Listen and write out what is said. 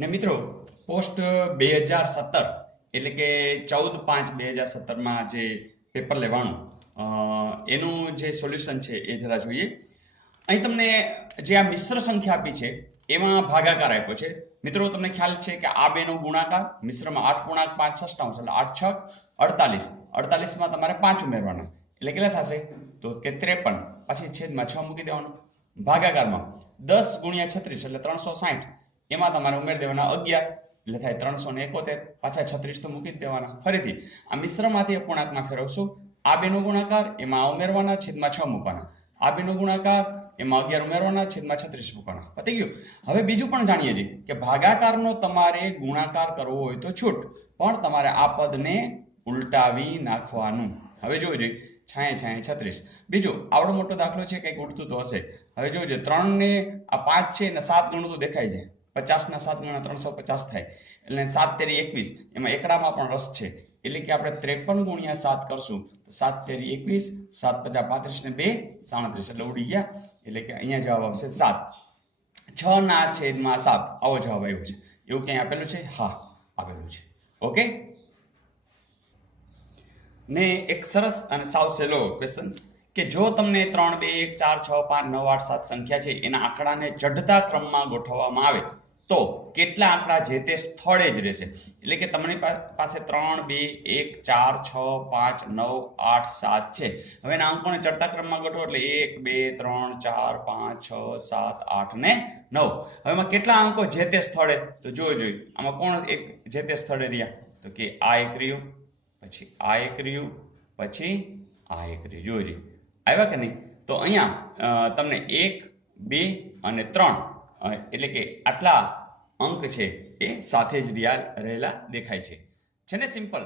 ને મિત્રો પોસ્ટ 2017 એટલે કે 14/5/2017 જે પેપર લેવાનું એનું જે સોલ્યુશન છે એ જરા જોઈએ. અહીં તમને જે આ મિશ્ર સંખ્યા આપી છે એમાં ભાગાકાર આપ્યો છે. મિત્રો તમને ખ્યાલ છે કે આ બેનો ગુણાકાર મિશ્રમાં 8 × 5/6 એટલે 8 × 6 = 48. 48 માં તમારે 5 ઉમેરવાના એટલે કેટલા થશે તો કે 53. પછી છેદમાં 6 મૂકી દેવાનો. ભાગાકારમાં 10 × 36 એટલે 360. એમાં તમારે ઉમેરી દેવાના 11 એટલે થાય 371. પાછા 36 તો મૂકી જ દેવાના. ફરીથી આ મિશ્રમાંથી અપૂર્ણાંકમાં ફેરવશું. આ બેનો ગુણાકાર એમાં ઉમેરવાના છેદમાં 6 મૂકવાના. આ બેનો ગુણાકાર એમાં 11 ઉમેરવાના છેદમાં 36 મૂકવાના. પતી ગયું. હવે બીજું પણ જાણીએ છીએ કે ભાગાકારનો તમારે ગુણાકાર કરવો હોય તો છૂટ, પણ તમારે આ પદને ઉલટાવી નાખવાનું. હવે જોજો 6×6 = 36. બીજો આવડો મોટો દાખલો છે, કંઈક ઉડતું તો હશે. હવે જોજો 3 ને આ 5 છે ને 7 ગણું તો દેખાય છે. 50 ના 7 ગણા 350 થાય એટલે 7 × 21. એમાં એકડામાં પણ રસ છે એટલે કે આપણે 53 × 7 કરશું તો 7 × 21, 7 × 5 = 35 ને 2 = 37 એટલે ઉડી ગયા. એટલે કે અહીંયા જવાબ આવશે 7. 6/7 આવો જવાબ આવ્યો છે. એવું ક્યાંય આપેલું છે? હા, આપેલું છે. ઓકે. ને એક સરસ અને સાવ સહેલો ક્વેશ્ચન કે જો તમને 3, 2, 1, 4, 6, 5, 9, 8, 7 સંખ્યા છે એના આંકડાને ચઢતા ક્રમમાં ગોઠવવામાં આવે તો કેટલા આંકડા જે તે સ્થળે જ રહેશે. એટલે કે તમારી પાસે 3, 2, 1, 4, 6, 5, 9, 8, 7 છે. હવે એના અંકોને ચડતા ક્રમમાં ગોઠવો એટલે 1, 2, 3, 4, 5, 6, 7, 8 ને 9. હવે એમાં કેટલા અંકો જે તે સ્થળે તો જોઈ આમાં કોણ એક જે તે સ્થળે રહ્યા તો કે આ એક રહ્યું, પછી આ એક રહ્યું, પછી આ એક રહ્યું. જોઈજો આવ્યા કે નહીં. તો અહીંયા તમને 1, 2 અને 3 એટલે કે આટલા અંક છે એ સાથે જ રહેલા દેખાય છે ને સિમ્પલ.